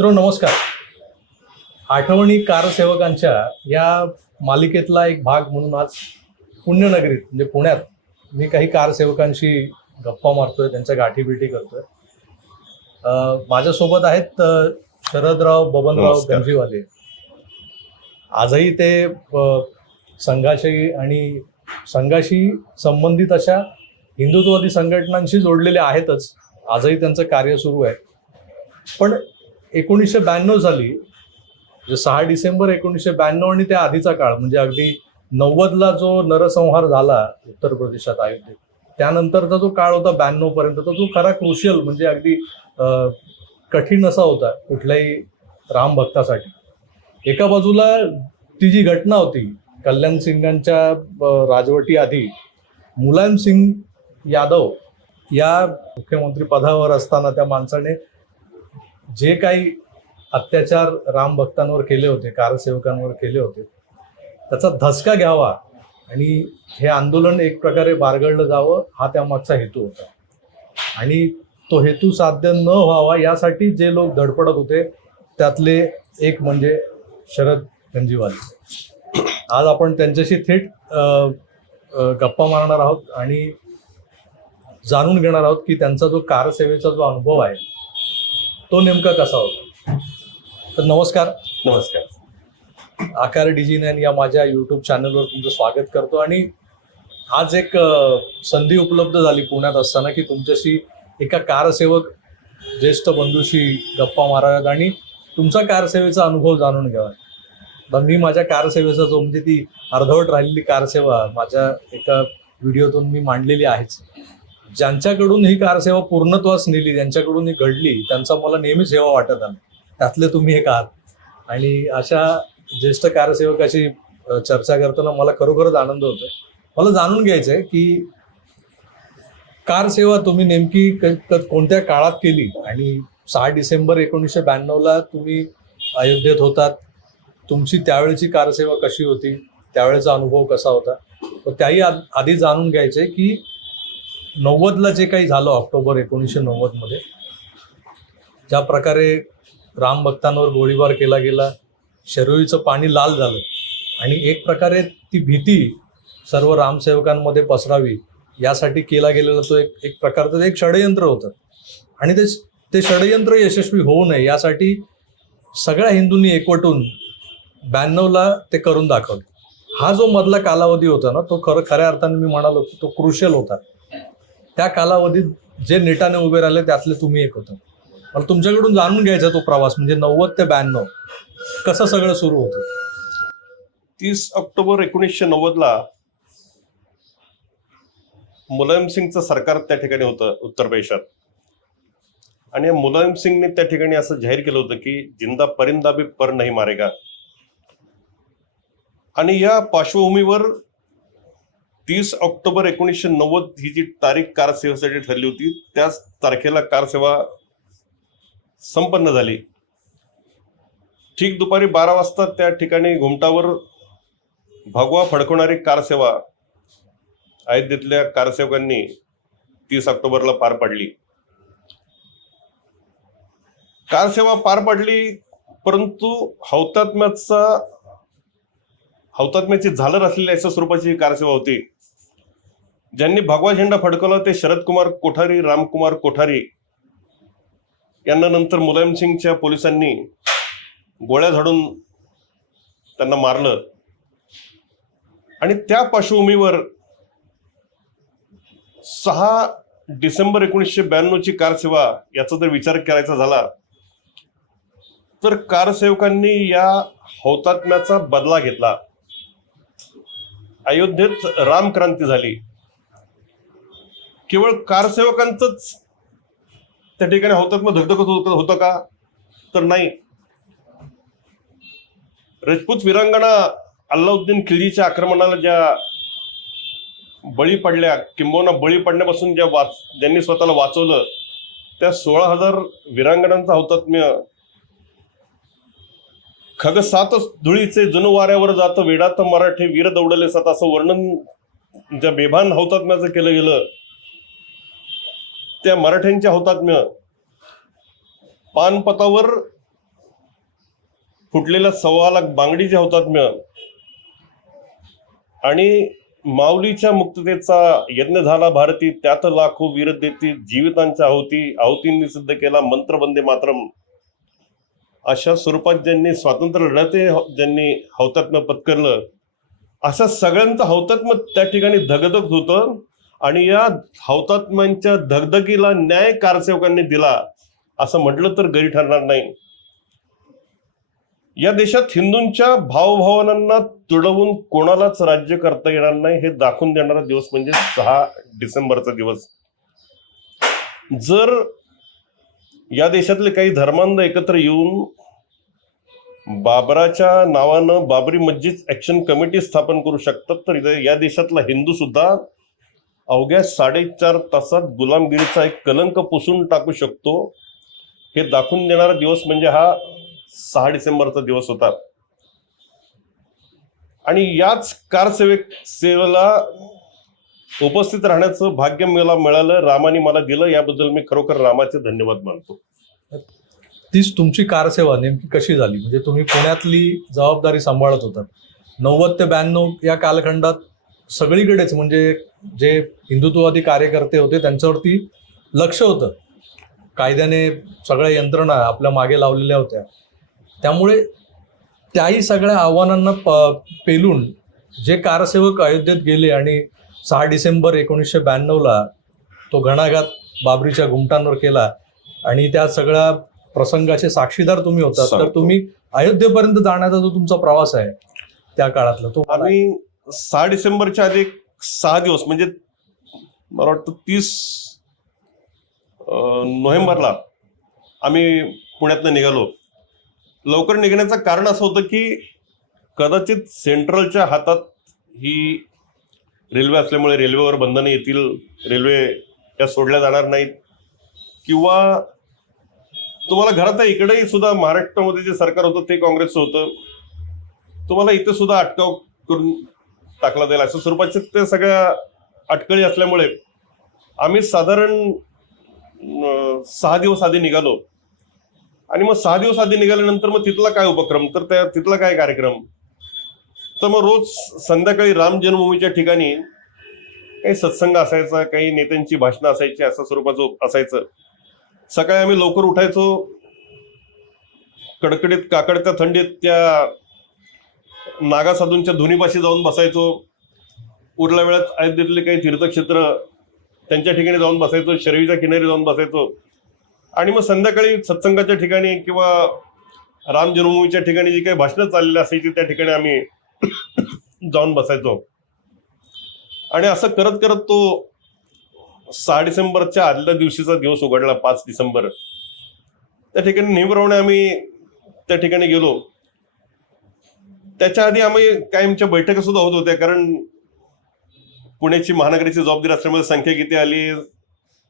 मित्र नमस्कार. आठवणी कारसेवकांच्या या मालिकेतला एक भाग म्हणून आज पुण्यनगरीत म्हणजे पुण्यात मी काही कारसेवकांशी गप्पा मारतोय त्यांच्या गाठीबिटी करतोय. माझ्यासोबत आहेत शरदराव बबनराव. गंजीवाले. आजही ते संघाशी आणि संघाशी संबंधित अशा हिंदुत्ववादी संघटनांशी जोडलेले आहेतच. आजही त्यांचं कार्य सुरू आहे. पण एकोणीसशे ब्याण्णव साली म्हणजे सहा डिसेंबर एकोणीसशे ब्याण्णव आणि त्या आधीचा काळ म्हणजे अगदी नव्वदला जो नरसंहार झाला उत्तर प्रदेशात अयोध्येत त्यानंतरचा जो काळ होता ब्याण्णव पर्यंतचा जो खरा क्रुशियल म्हणजे अगदी कठीण असा होता कुठल्याही राम भक्तासाठी. एका बाजूला ती जी घटना होती कल्याण सिंगांच्या राजवटी आधी मुलायम सिंग यादव या मुख्यमंत्री पदावर असताना त्या माणसाने जे काही अत्याचार राम भक्तांवर केले होते कारसेवकांवर केले होते त्याचा धसका घ्यावा आणि हे आंदोलन एक प्रकारे बारगळलं जावं हा त्यामागचा हेतू होता. आणि तो हेतू साध्य न व्हावा यासाठी जे लोक धडपडत होते त्यातले एक म्हणजे शरद गंजीवाले. आज आपण त्यांच्याशी थेट गप्पा मारणार आहोत आणि जाणून घेणार आहोत की त्यांचा जो कारसेवेचा जो अनुभव आहे तो नेमका कसा होता? तर नमस्कार. नमस्कार. आकार डिजी नाईन या माझ्या युट्यूब चॅनलवर तुमचं स्वागत करतो आणि आज एक संधी उपलब्ध झाली पुण्यात असताना की तुमच्याशी एका कारसेवक ज्येष्ठ बंधूशी गप्पा माराव्यात आणि तुमचा कारसेवेचा अनुभव जाणून घ्यावा. तर मी माझ्या कारसेवेचा जो म्हणजे ती अर्धवट राहिलेली कारसेवा माझ्या एका व्हिडिओतून मी मांडलेली आहेच. ज्यांच्याकडून ही कारसेवा पूर्णत्वास नेली ज्यांच्याकडून ही घडली त्यांचा मला नेहमीच सेवा वाटत आला त्यातले तुम्ही एक आहात? आणि अशा ज्येष्ठ कारसेवकाशी चर्चा करताना मला खरोखरच आनंद होतोय. मला जाणून घ्यायचंय की कारसेवा तुम्ही नेमकी कोणत्या काळात केली? आणि सहा डिसेंबर एकोणीसशे ब्याण्णवला तुम्ही अयोध्येत होतात. तुमची त्यावेळेची कारसेवा कशी होती? त्यावेळेचा अनुभव कसा होता? त्याही आधी जाणून घ्यायचे की नव्वदला जे काही झालं ऑक्टोबर एकोणीसशे नव्वदमध्ये ज्या प्रकारे राम भक्तांवर गोळीबार केला गेला शरीरीचं पाणी लाल झालं आणि एक प्रकारे ती भीती सर्व रामसेवकांमध्ये पसरावी यासाठी केला गेलेला तो एक एक प्रकारचं एक षडयंत्र होतं. आणि ते ते षडयंत्र यशस्वी होऊ नये यासाठी सगळ्या हिंदूंनी एकवटून ब्याण्णवला ते करून दाखवलं. हा जो मधला कालावधी होता ना तो खरं खऱ्या अर्थाने मी म्हणालो की तो क्रुशल होता. त्या कालावधीत जे नेटाने उभे राहिले त्यातले तुम्ही एक होतं. मला तुमच्याकडून जाणून घ्यायचा तो प्रवास म्हणजे नव्वद ते ब्याण्णव. कसं सगळं सुरू होतं? तीस ऑक्टोबर एकोणीसशे नव्वदला मुलायम सिंगचं सरकार त्या ठिकाणी होतं उत्तर प्रदेशात. आणि मुलायमसिंगने मुलायम सिंगने त्या ठिकाणी असं जाहीर केलं होतं की जिंदा परिंदा बी पर नाही मारेगा. आणि या पार्श्वभूमीवर तीस ऑक्टोबर एकोणीसशे नव्वद ही जी तारीख कारसेवेसाठी ठरली होती त्याच तारखेला कारसेवा संपन्न झाली. ठीक दुपारी बारा वाजता त्या ठिकाणी घुमटावर भगवा फडकवणारी कारसेवा अयोध्येतल्या कारसेवकांनी तीस ऑक्टोबरला पार पाडली. कारसेवा पार पाडली परंतु हौतात्म्याचा हौतात्म्याची झालर असलेली अशा स्वरूपाची ही कारसेवा होती. ज्यांनी भगवा झेंडा फडकवला ते शरद कुमार कोठारी रामकुमार कोठारी. यांना नंतर मुलायम सिंगच्या पोलिसांनी गोळ्या झाडून त्यांना मारलं. आणि त्या पार्श्वभूमीवर सहा डिसेंबर एकोणीसशे ब्याण्णवची कारसेवा याचा जर विचार करायचा झाला तर कारसेवकांनी या हौतात्म्याचा बदला घेतला. अयोध्येत रामक्रांती झाली. केवळ कारसेवकांचंच त्या ठिकाणी हौतात्म्य धगधगत होतं होतं का? तर नाही. राजपूत विरांगणा अल्लाउद्दीन खिल्जीच्या आक्रमणाला ज्या बळी पडल्या किंबहुना बळी पडण्यापासून ज्या वाच ज्यांनी स्वतःला वाचवलं त्या सोळा हजार वीरांगणांचा हौतात्म्य. खग सातच धुळीचे जुनं वाऱ्यावर जात वेडात मराठे वीर दौडले सात असं वर्णन ज्या बेभान हौतात्म्याचं केलं गेलं त्या मराठ्यांच्या हौतात्म्य पानपतावर फुटलेल्या सव्वा लाख बांगडीचे हौतात्म्य आणि माऊलीच्या मुक्ततेचा यज्ञ झाला भारती त्यात लाखो वीर देती जीवितांच्या आहुती आहुतींनी सिद्ध केला मंत्र वंदे मातरम. अशा स्वरूपात ज्यांनी स्वातंत्र्य लढते हो, ज्यांनी हौतात्म्य पत्करलं अशा सगळ्यांचं हौतात्म्य त्या ठिकाणी धगधग होतं. आणि या हौतात्म्यांच्या धगधगीला न्याय कारसेवकांनी दिला असं म्हटलं तर गरी ठरणार नाही. या देशात हिंदूंच्या भावभावनांना तुडवून कोणालाच राज्य करता येणार नाही हे दाखवून देणारा दिवस म्हणजे सहा डिसेंबरचा दिवस. जर या देशातले काही धर्मांध एकत्र येऊन बाबराच्या नावानं बाबरी मस्जिद ऍक्शन कमिटी स्थापन करू शकतात तर या देशातला हिंदू सुद्धा अवघ्या साडेचार तासात गुलामगिरीचा एक कलंक पुसून टाकू शकतो. हे दाखवून देणारा दिवस म्हणजे हा सहा डिसेंबरचा दिवस होता. आणि याच कारसेवेक सेवेला उपस्थित राहण्याचं भाग्य मला मिळालं रामाने मला दिलं याबद्दल मी खरोखर रामाचे धन्यवाद मानतो. तीच तुमची कारसेवा नेमकी कशी झाली? म्हणजे तुम्ही पुण्यातली जबाबदारी सांभाळत होता नव्वद ते ब्याण्णव या कालखंडात सगळीकडेच म्हणजे जे हिंदुत्ववादी कार्यकर्ते होते त्यांच्यावरती लक्ष होतं कायद्याने सगळ्या यंत्रणा आपल्या मागे लावलेल्या होत्या त्यामुळे त्याही सगळ्या आव्हानांना प पेलून जे कारसेवक अयोध्येत गेले आणि सहा डिसेंबर एकोणीसशे ब्याण्णवला तो घणाघात बाबरीच्या घुमटांवर केला आणि त्या सगळ्या प्रसंगाचे साक्षीदार तुम्ही होतात तर. तुम्ही अयोध्येपर्यंत जाण्याचा जो तुमचा प्रवास आहे त्या काळातला तो आम्ही सहा डिसेंबरच्या आधी सहा दिवस म्हणजे मला वाटतं तीस नोव्हेंबरला आम्ही पुण्यातनं निघालो. लवकर निघण्याचं कारण असं होतं की कदाचित सेंट्रलच्या हातात ही रेल्वे असल्यामुळे रेल्वेवर बंधनं येतील रेल्वे त्या सोडल्या जाणार नाहीत. किंवा तुम्हाला घरात इकडेही सुद्धा महाराष्ट्रामध्ये जे सरकार होतं ते काँग्रेसचं होतं. तुम्हाला इथे सुद्धा अटकाव करून टाकला जाईल. अशा स्वरूपाचे ते सगळ्या अटकळी असल्यामुळे आम्ही साधारण सहा दिवस आधी निघालो. आणि मग सहा दिवस आधी निघाल्यानंतर मग तिथला काय उपक्रम? तर त्या तिथला काय कार्यक्रम? तर मग रोज संध्याकाळी राम जन्मभूमीच्या ठिकाणी काही सत्संग असायचा काही नेत्यांची भाषणं असायची असं स्वरूपाचं असायचं. सकाळी आम्ही लवकर उठायचो. कडकडीत काकडत्या थंडीत त्या नागा साधूंच्या धुनीपाशी जाऊन बसायचो. उरल्या वेळात अयोध्येतले काही तीर्थक्षेत्र त्यांच्या ठिकाणी जाऊन बसायचो शरवीच्या किनारी जाऊन बसायचो. आणि मग संध्याकाळी सत्संगाच्या ठिकाणी किंवा राम जन्मभूमीच्या ठिकाणी जी काही भाषणं चाललेली असायची त्या ठिकाणी आम्ही जाऊन बसायचो. आणि असं करत करत तो सहा डिसेंबरच्या आदल्या दिवशीचा दिवस उघडला पाच डिसेंबर. त्या ठिकाणी नेहमीप्रमाणे आम्ही त्या ठिकाणी गेलो. त्याच्या आधी आम्ही कायमच्या बैठका सुद्धा होत होत्या कारण पुण्याची महानगरीची जबाबदारी असल्यामुळे संख्या किती आली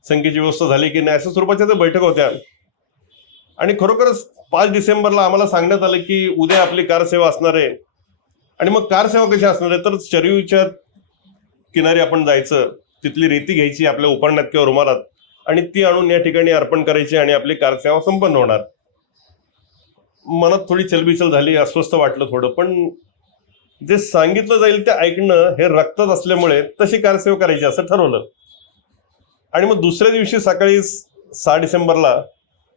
संख्येची व्यवस्था झाली की नाही अशा स्वरूपाच्या त्या बैठका होत्या. आणि खरोखरच पाच डिसेंबरला आम्हाला सांगण्यात आलं की उद्या आपली कार सेवा असणार आहे. आणि मग कार सेवा कशी असणार आहे? तर शरीरच्या किनारी आपण जायचं तिथली रेती घ्यायची आपल्या उपरण्यात किंवा रुमालात आणि ती आणून या ठिकाणी अर्पण करायची आणि आपली कार सेवा संपन्न होणार. मनात थोडी चलबिचल झाली अस्वस्थ वाटलं थोडं पण जे सांगितलं जाईल ते ऐकणं हे रक्तात असल्यामुळे तशी कारसेवा करायची असं ठरवलं. आणि मग दुसऱ्या दिवशी सकाळी सहा डिसेंबरला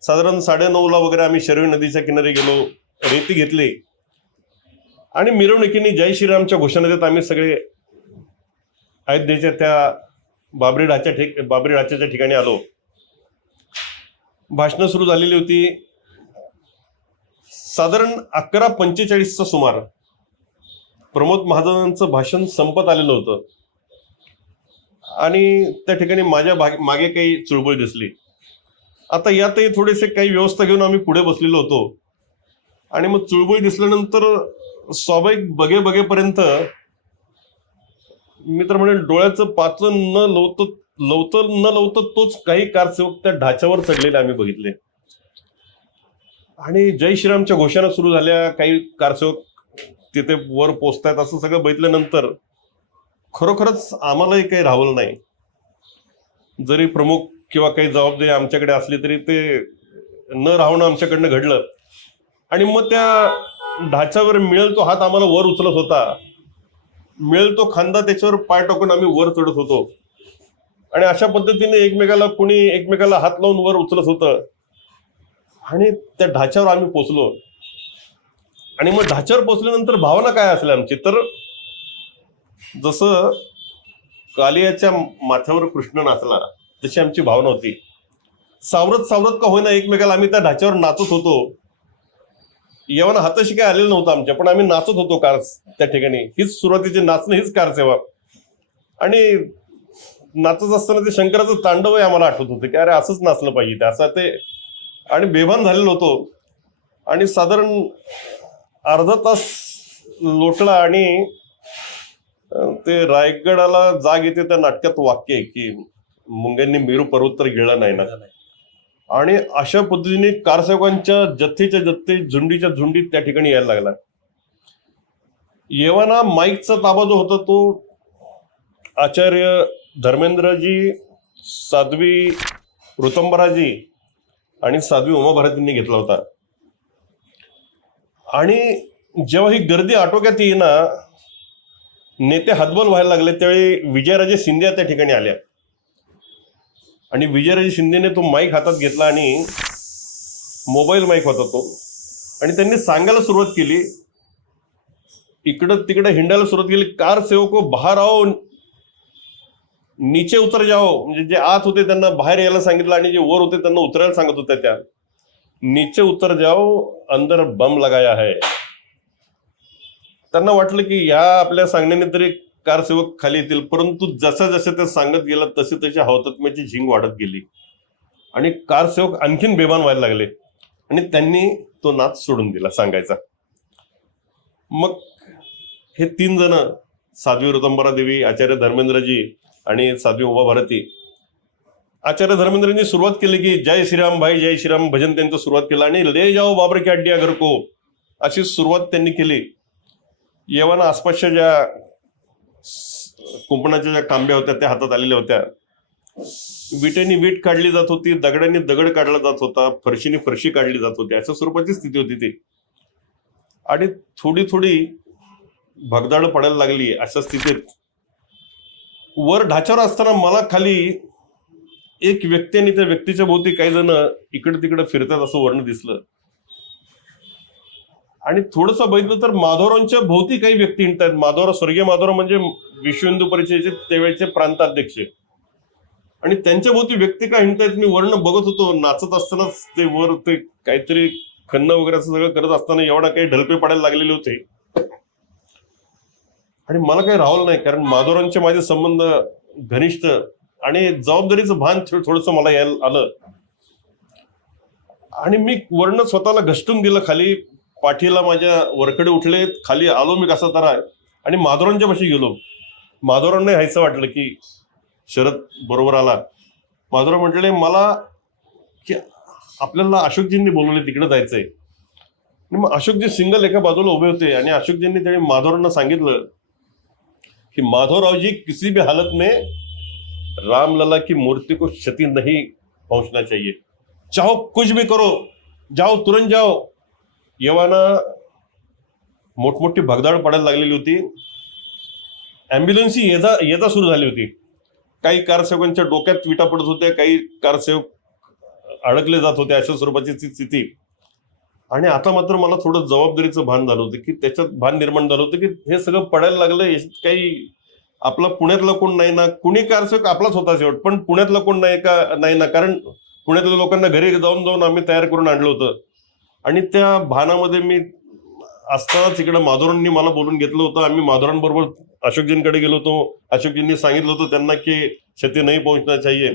साधारण साडेनऊला वगैरे आम्ही शरवी नदीच्या किनारी गेलो रेती घेतली. आणि मिरवणुकीने जय श्रीरामच्या घोषणा देत आम्ही सगळे अयोध्येच्या त्या बाबरी ढाच्या ठिक बाबरी ढाच्याच्या ठिकाणी आलो. भाषणं सुरू झालेली होती. साधारण अकरा पंचेचाळीसचा सुमार प्रमोद महाजनांचं भाषण संपत आलेलं होतं. आणि त्या ठिकाणी माझ्या भाग मागे काही चुळबुळ दिसली. आता यातही थोडेसे काही व्यवस्था घेऊन आम्ही पुढे बसलेलो होतो. आणि मग चुळबुळ दिसल्यानंतर स्वाभाविक बगे बगेपर्यंत मी तर म्हणेल डोळ्याचं पाचन न लवतं लवतं न लवतं तोच काही कारसेवक त्या ढाच्यावर चढलेले आम्ही बघितले. आणि जय श्रीरामच्या घोषणा सुरू झाल्या. काही कारसेवक तिथे वर पोचतायत असं सगळं बघितल्यानंतर खरोखरच आम्हालाही काही राहवलं नाही. जरी प्रमुख किंवा काही जबाबदारी आमच्याकडे असली तरी ते न राहणं आमच्याकडनं घडलं. आणि मग त्या ढाच्यावर मिळेल तो हात आम्हाला वर उचलत होता. मिळेल तो खांदा त्याच्यावर पाय टाकून आम्ही वर चढत होतो. आणि अशा पद्धतीने एकमेकाला कुणी एकमेकाला हात लावून वर उचलत होतं. आणि त्या ढाच्यावर आम्ही पोचलो. आणि मग ढाच्यावर पोचल्यानंतर भावना काय असल्या आमची? तर जसं कालियाच्या माथ्यावर कृष्ण नाचला तशी आमची भावना होती. सावरत सावरत का होईना एकमेकाला आम्ही त्या ढाच्यावर नाचत होतो. येवाना हाताशी काय आलेलं नव्हतं आमच्या पण आम्ही नाचत होतो कार त्या ठिकाणी. हीच सुरुवातीचे नाचणं हीच कारसेवा आणि नाचत असताना ते शंकराचं तांडव आम्हाला आठवत होतं की अरे असंच नाचलं पाहिजे असं ते आणि बेभान झालेलो होतो. आणि साधारण अर्धा तास लोटला आणि ते रायगडाला जाग येते त्या नाटकात वाक्य आहे की मुंग्यांनी मेरू पर्वत तर गेला नाही ना. आणि अशा पद्धतीने कारसेवकांच्या जथ्थेच्या जथ्थे झुंडीच्या झुंडीत त्या ठिकाणी यायला लागला. येवाना माईकचा ताबा जो होता तो आचार्य धर्मेंद्रजी साध्वी ऋतंबराजी आणि साध्वी उमाभारतींनी घेतला होता. आणि जेव्हा ही गर्दी आटोक्यात येईना नेते हातबल व्हायला लागले त्यावेळी विजयराजे शिंदे त्या ठिकाणी आल्या. आणि विजयराजे शिंदेने तो माईक हातात घेतला आणि मोबाईल माईक होता तो. आणि त्यांनी सांगायला सुरुवात केली इकडं तिकडं हिंडायला सुरुवात केली कार सेवको बाहेर आओ नीचे उतर जाओ म्हणजे जे आत होते त्यांना बाहेर यायला सांगितलं आणि जे वर होते त्यांना उतरायला सांगत होत्या त्या. नीचे उतर जाओ अंदर बम लगाया है. त्यांना वाटलं की ह्या आपल्या सांगण्याने तरी कारसेवक खाली येतील. परंतु जसं जसं ते सांगत गेलं तसे तशी हौतत्म्याची झिंग वाढत गेली. आणि कारसेवक आणखीन बेमान व्हायला लागले. आणि त्यांनी तो नाच सोडून दिला सांगायचा. मग हे तीन जण साध्वी ऋतंबरा देवी आचार्य धर्मेंद्रजी आणि साध्वी उभा भारती. आचार्य धर्मेंद्रजींनी सुरुवात केली की जय श्रीराम भाई जय श्रीराम भजन त्यांचं सुरुवात केलं आणि ले जाओ बाबर की अड्डी अगर को अशी सुरुवात त्यांनी केली. येवाना आसपासच्या ज्या कुंपणाच्या ज्या कांब्या होत्या त्या हातात आलेल्या होत्या. विटेनी वीट काढली जात होती दगडांनी दगड काढला जात होता फरशीने फरशी काढली जात होती अशा स्वरूपाची स्थिती होती ती. आणि थोडी थोडी भगदाड पडायला लागली अशा स्थितीत वर ढाच्यावर असताना मला खाली एक व्यक्ती आणि त्या व्यक्तीच्या भोवती काही जण इकडे तिकडे फिरतात असं वर्ण दिसलं. आणि थोडस बघितलं तर माधवरावांच्या भोवती काही व्यक्ती हिंडतात माधवराव स्वर्गीय माधवराव म्हणजे विश्व हिंदू परिषदेचे त्यावेळेचे प्रांताध्यक्ष. आणि त्यांच्या भोवती व्यक्ती का हिंडतायत मी वर्ण बघत होतो. नाचत असतानाच ते वर ते काहीतरी खन्न वगैरे असं सगळं करत असताना एवढा काही ढलपे पडायला लागलेले होते. आणि मला काही राहुल नाही कारण माधोरांचे माझे संबंध घनिष्ठ आणि जबाबदारीचं भान थोडस मला यायला आलं. आणि मी वर्ण स्वतःला घष्टून दिलं खाली पाठीला माझ्या वरकडे उठले खाली आलो मी कसा तर आणि माधोरांच्या पाशी गेलो. माधोरांना ह्यायचं वाटलं की शरद बरोबर आला. माधुरा म्हटले मला की आपल्याला अशोकजींनी बोलवले तिकडे जायचंय. मग अशोकजी सिंगल एका बाजूला उभे होते आणि अशोकजींनी त्याने माधोरांना सांगितलं कि माधवराव जी किसी भी हालत में रामलला की मूर्ति को क्षति नहीं पहुंचना चाहिए। चाहो कुछ भी करो जाओ तुरंत जाओ। येवाना मोठमोठी भगदाड पडायला लागलेली होती। ॲम्ब्युलन्स येदा येजा येजा सुरू झाली होती। काही कारसेवकांच्या डोक्यात विटा पडत होत्या काही कारसेवक अडकले जात होते अशा स्वरूपाची ती स्थिती. आणि आता मात्र मला थोडं जबाबदारीचं भान झालं होतं की त्याच्यात भान निर्माण झालं होतं की हे सगळं पडायला लागलं काही आपला पुण्यातला कोण नाही ना कुणी कारसेवक आपलाच होता शेवट पण पुण्यातला कोण नाही का नाही ना कारण पुण्यातल्या लोकांना घरी जाऊन जाऊन आम्ही तयार करून आणलं होतं. आणि त्या भानामध्ये मी असतानाच इकडं माधुरांनी मला बोलून घेतलं होतं. आम्ही माधुरांबरोबर अशोकजींकडे गेलो होतो. अशोकजींनी सांगितलं होतं त्यांना की क्षती नाही पोहोचना चाहिए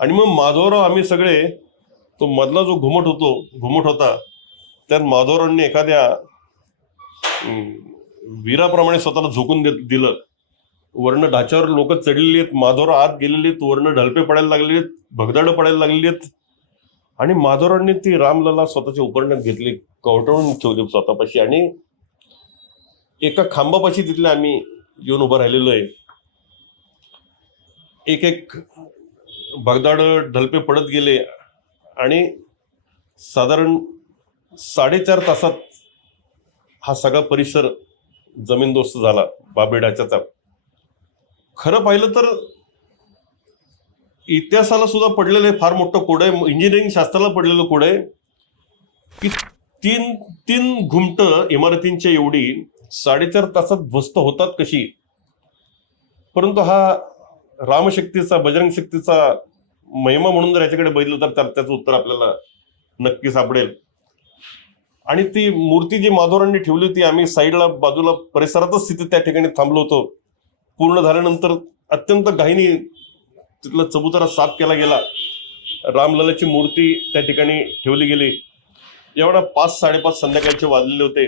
आणि मग माधवराव आम्ही सगळे तो मधला जो घुमट होतो घुमट होता त्यात माधवरावांनी एखाद्या वीराप्रमाणे स्वतःला झोकून दे- दिलं. वर्ण ढाच्यावर लोक चढलेली आहेत. माधवराव आत गेलेली आहेत. वर्ण ढलपे पडायला लागलेले आहेत. भगदाडं पडायला लागलेली आहेत. आणि माधवरावांनी ती रामलला स्वतःच्या उपरण्यात घेतली कवटळून ठेवली स्वतःपाशी. आणि एका खांबापाशी तिथले आम्ही येऊन उभं राहिलेलो आहे. एक एक भगदाड ढलपे पडत गेले. आणि साधारण साडेचार तासात हा सगळा परिसर जमीनदोस्त झाला बाबेडाच्याचा खरं पाहिलं तर इतिहासाला सुद्धा पडलेलं हे फार मोठं कोड आहे. इंजिनिअरिंग शास्त्राला पडलेलं कोड आहे की तीन तीन घुमट इमारतींच्या एवढी साडेचार तासात ध्वस्त होतात कशी? परंतु हा रामशक्तीचा बजरंग शक्तीचा महिमा म्हणून जर याच्याकडे बघितलं तर त्याचं उत्तर आपल्याला नक्की सापडेल. आणि ती मूर्ती जी माधवरांनी ठेवली होती आम्ही साईडला बाजूला परिसरातच तिथे त्या ठिकाणी थांबलो होतो. पूर्ण झाल्यानंतर अत्यंत घाईनी तिथला चबुतरा साफ केला गेला. रामललाची मूर्ती त्या ठिकाणी ठेवली गेली. एवढा पाच साडेपाच संध्याकाळचे वाजलेले होते.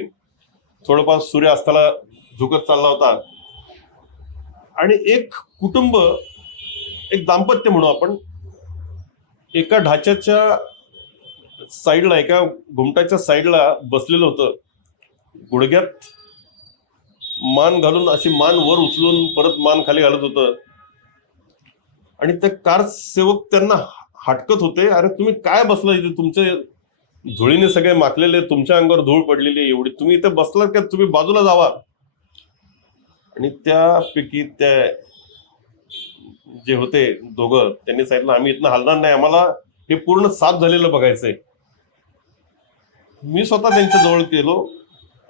थोडंफार सूर्य असताना झुकत चालला होता. आणि एक कुटुंब एक दाम्पत्य म्हणू आपण एका ढाच्याच्या साईडला एका घुमटाच्या साईडला बसलेलं होतं. गुडघ्यात मान घालून अशी मान वर उचलून परत मान खाली घालत होतं. आणि ते कार सेवक त्यांना हटकत होते अरे तुम्ही काय बसला इथे? तुमचे धुळीने सगळे माखलेले तुमच्या अंगावर धूळ पडलेली एवढी. तुम्ही इथे बसलात का? तुम्ही बाजूला जावा. आणि त्यापैकी त्या जे होते दोघं त्यांनी सांगितलं आम्ही इथनं हलणार नाही. आम्हाला हे पूर्ण साफ झालेलं बघायचंय. मी स्वतः त्यांच्या जवळ गेलो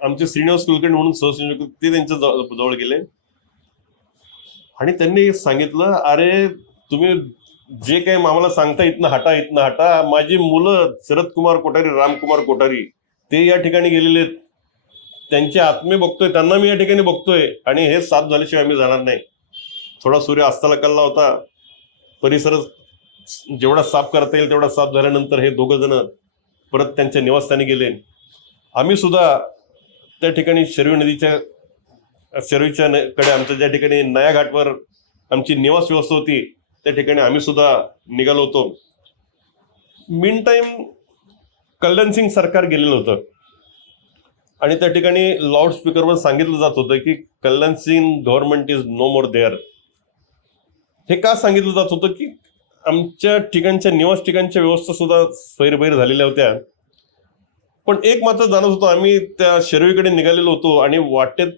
आमचे श्रीनिवास कुलकर्णी म्हणून सहसंयोजक ते त्यांच्या जवळ गेले. आणि त्यांनी सांगितलं अरे तुम्ही जे काही आम्हाला सांगता इथनं हटा इथनं हटा. माझी मुलं शरद कुमार कोठारी रामकुमार कोठारी ते या ठिकाणी गेलेले आहेत. त्यांचे आत्मे बघतोय त्यांना मी या ठिकाणी बघतोय. आणि हे साफ झाल्याशिवाय आम्ही जाणार नाही. थोडा सूर्य अस्ताला कल्ला होता. परिसर जेवढा साफ करता येईल तेवढा साफ झाल्यानंतर हे दोघं जण परत त्यांच्या निवासस्थानी गेले. आम्ही सुद्धा त्या ठिकाणी शरवी नदीच्या शरवीच्या कडे आमच्या ज्या ठिकाणी नया घाटवर आमची निवास व्यवस्था होती त्या ठिकाणी आम्ही सुद्धा निघालो होतो. मिन टाइम कल्याण सिंग सरकार गेलेलं होतं. आणि त्या ठिकाणी लाऊडस्पीकरवर सांगितलं जात होतं की Kalyan Singh government is no more there हे का सांगितलं जात होतं की आमच्या ठिकाणच्या निवास ठिकाणच्या व्यवस्था सुद्धा सैरभैर झालेल्या होत्या. पण एक मात्र जाणत होतो आम्ही त्या शर्वीकडे निघालेलो होतो आणि वाटेत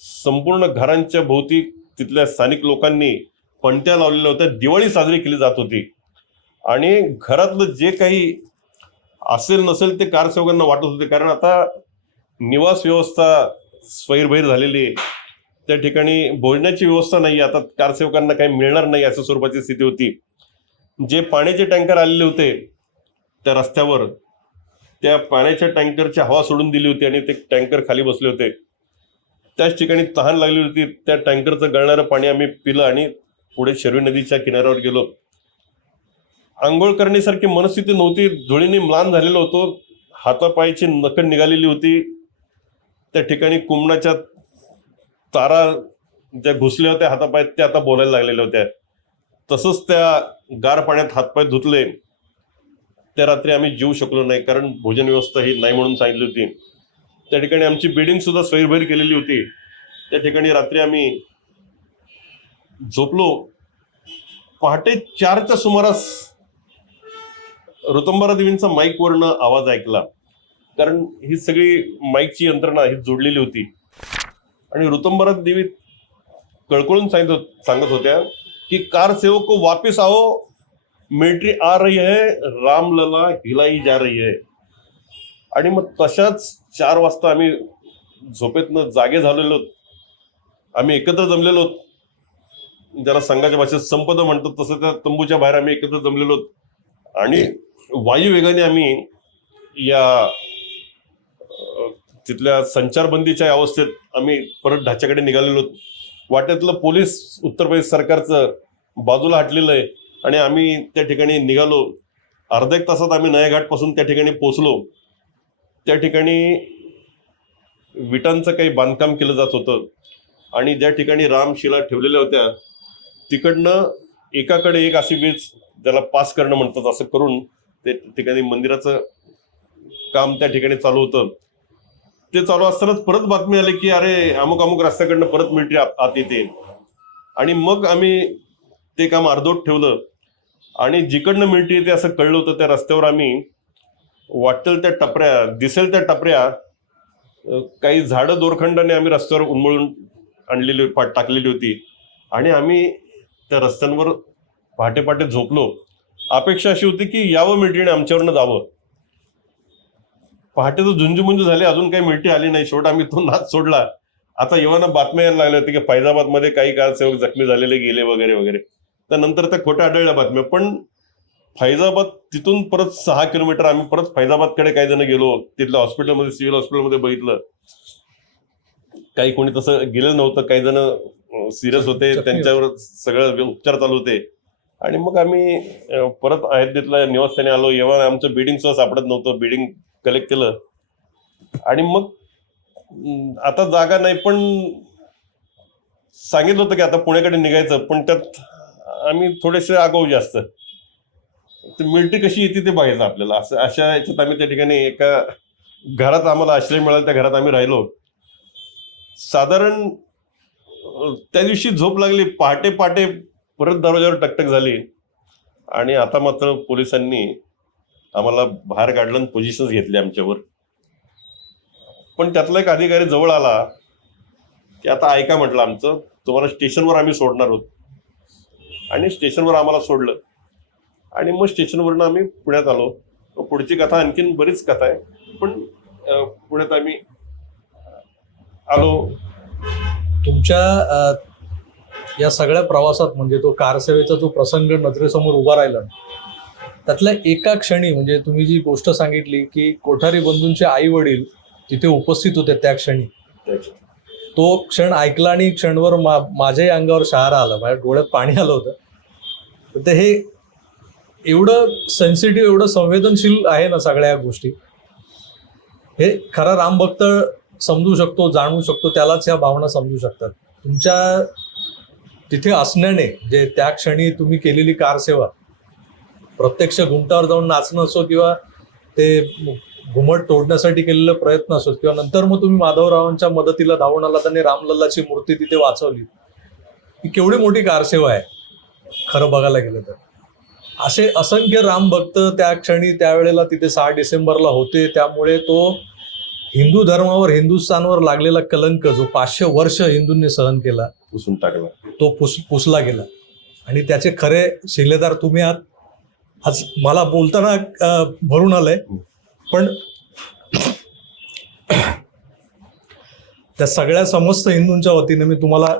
संपूर्ण घरांच्या भोवती तिथल्या स्थानिक लोकांनी पणत्या लावलेल्या होत्या. दिवाळी साजरी केली जात होती. आणि घरातलं जे काही असेल नसेल ते कारसेवकांना वाटत होते. कारण आता निवास व्यवस्था स्वैरभैर झालेली आहे. त्या ठिकाणी भोजनाची व्यवस्था नाही आता कारसेवकांना काही मिळणार नाही अशा स्वरूपाची स्थिती होती. जे पाण्याचे टँकर आलेले होते त्या रस्त्यावर त्या पाण्याच्या टँकरची हवा सोडून दिली होती आणि ते टँकर खाली बसले होते. त्याच ठिकाणी तहान लागली होती. त्या टँकरचं गळणारं पाणी आम्ही पिलं आणि पुढे शर्वी नदीच्या किनाऱ्यावर गेलो. आंघोळ करण्यासारखी मनस्थिती नव्हती. धुळीने म्लान झालेलो होतो. हातापायची नकड निघालेली होती. त्या ठिकाणी कुंभणाच्या तारा ज्या घुसल्या होत्या हातापायात त्या आता बोलायला लागलेल्या होत्या. तसंच त्या गार पाण्यात हातपाय धुतले त्या रात्री आम्ही जेवू शकलो नाही कारण भोजन व्यवस्था ही नाही म्हणून सांगितली होती. त्या ठिकाणी आमची बिडिंग सुद्धा स्वैरभैर केलेली होती. त्या ठिकाणी रात्री आम्ही झोपलो. पहाटे चारच्या सुमारास ऋतंबरा देवींचा माईकवरनं आवाज ऐकला. कारण ही सगळी माईकची यंत्रणा ही जोडलेली होती. आणि ऋतंबरा देवी कळकळून सांगत सांगत होत्या कि कार सेवक को वापिस आओ। मिलिट्री आ रही है रामलला हिलाई जा रही है। आणि मग तशाच चार वाजता आम्ही झोपेतनं जागे झालेलो आम्ही एकत्र जमलेलो ज्याला संघाच्या भाषेत संपद म्हणतात तसं त्या तंबूच्या बाहेर आम्ही एकत्र जमलेलो आणि वायू वेगाने आम्ही या तिथल्या संचारबंदीच्या अवस्थेत आम्ही परत ढाच्याकडे निघालेलो वाटेतलं पोलीस उत्तर प्रदेश सरकारचं बाजूला हटलेलं आहे. आणि आम्ही त्या ठिकाणी निघालो. अर्ध्या एक तासात आम्ही नयाघाटपासून त्या ठिकाणी पोचलो त्या ठिकाणी विटांचं काही बांधकाम केलं जात होतं. आणि ज्या ठिकाणी रामशिला ठेवलेल्या होत्या तिकडनं एकाकडे एक अशी वीज त्याला पास करणं म्हणतात असं करून ते ठिकाणी मंदिराचं काम त्या ठिकाणी चालू होतं. ते चालू असतानाच परत बातमी आली की अरे अमुक अमुक रस्त्याकडनं परत मिलिटरी आत येते. आणि मग आम्ही ते काम अर्धवट ठेवलं. आणि जिकडनं मिळते ते असं कळलं होतं त्या रस्त्यावर आम्ही वाटेल त्या टपऱ्या दिसेल त्या टपऱ्या काही झाडं दोरखंडाने आम्ही रस्त्यावर उन्मळून आणलेली पा टाकलेली होती. आणि आम्ही त्या रस्त्यांवर पहाटे पहाटे झोपलो. अपेक्षा अशी होती की यावं मिरटीने आमच्यावरनं जावं. पहाटे तर झुंजमुंज झाले अजून काही मिळटी आली नाही. शेवट आम्ही तो नाच सोडला. आता येवाना बातम्या यायला लागल्या होत्या की फैजाबादमध्ये काही कारसेवक जखमी झालेले गेले वगैरे वगैरे. तर नंतर त्या खोट्या आढळल्या बातम्या. पण फैजाबाद तिथून परत सहा किलोमीटर आम्ही परत फैजाबादकडे काही जण गेलो. तिथल्या हॉस्पिटलमध्ये सिव्हिल हॉस्पिटलमध्ये बघितलं. काही कोणी तसं गेलं नव्हतं. काही जण सिरियस होते. त्यांच्यावर सगळं उपचार चालू होते. आणि मग आम्ही परत अयोध्येतल्या निवासस्थानी आलो. जेव्हा आमचं बिल्डिंग सुद्धा सापडत नव्हतं. बिल्डिंग कलेक्ट केलं. आणि मग आता जागा नाही पण सांगितलं होतं की आता पुण्याकडे निघायचं. पण त्यात आम्ही थोडेसे आगाऊ जास्त. ते मिळती कशी येते ते बघायचं आपल्याला. असं अशा याच्यात आम्ही त्या ठिकाणी एका घरात आम्हाला आश्रय मिळाला त्या घरात आम्ही राहिलो. साधारण त्या दिवशी झोप लागली पहाटे पहाटे परत दरवाजावर टकटक झाली. आणि आता मात्र पोलिसांनी आम्हाला बाहेर काढलं आणि पोझिशन्स घेतले आमच्यावर. पण त्यातला एक अधिकारी जवळ आला की आता ऐका म्हटलं आमचं तुम्हाला स्टेशनवर आम्ही सोडणार आहोत. आणि स्टेशनवर आम्हाला सोडलं. आणि मग स्टेशनवरनं आम्ही पुण्यात आलो. पुढची कथा आणखीन बरीच कथा आहे. पण पुण्यात आम्ही आलो. तुमच्या या सगळ्या प्रवासात म्हणजे तो कारसेवेचा जो प्रसंग नजरेसमोर उभा राहिला त्यातल्या एका क्षणी म्हणजे तुम्ही जी गोष्ट सांगितली की कोठारी बंधूंचे आई वडील तिथे उपस्थित होते त्या क्षणी. तो क्षण ऐकला आणि क्षणभर मा माझ्याही अंगावर शहारा आला. माझ्या डोळ्यात पाणी आलं होतं. तर ते हे एवढं सेन्सिटिव्ह एवढं संवेदनशील आहे ना सगळ्या गोष्टी. हे खरा रामभक्त समजू शकतो जाणू शकतो त्यालाच ह्या भावना समजू शकतात. तुमच्या तिथे असण्याने जे त्या क्षणी तुम्ही केलेली कारसेवा प्रत्यक्ष घुमटावर जाऊन नाचणं असो किंवा ते घुमट तोडण्यासाठी केलेले प्रयत्न असो किंवा नंतर मग तुम्ही माधवरावांच्या मदतीला धावून आलात आणि रामलल्लाची मूर्ती तिथे वाचवली ही केवढी मोठी कारसेवा आहे. खरं बघायला गेलं तर. असे असंख्य राम भक्त त्या क्षणी त्यावेळेला तिथे सहा डिसेंबरला होते. त्यामुळे तो हिंदू धर्मावर हिंदुस्थानवर लागलेला कलंक जो पाचशे वर्ष हिंदूंनी सहन केला पुसून टाकला. तो पुस पुसला गेला. आणि त्याचे खरे शिलेदार तुम्ही आहात. आज मला बोलताना भरून आलंय. पण त्या सगळ्या समस्त हिंदूंच्या वतीने मी तुम्हाला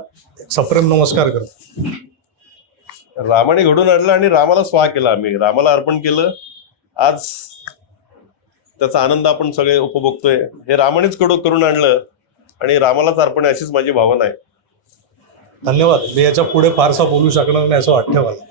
सप्रेम नमस्कार करतो. रामाने घडून आणलं आणि रामाला स्वाहा केला आम्ही. रामाला अर्पण केलं. आज त्याचा आनंद आपण सगळे उपभोगतोय. हे रामानेच कडो करून आणलं आणि रामालाच अर्पण आहे अशीच माझी भावना आहे. धन्यवाद. मी याच्यापुढे फारसा बोलू शकणार नाही असं वाटतं मला.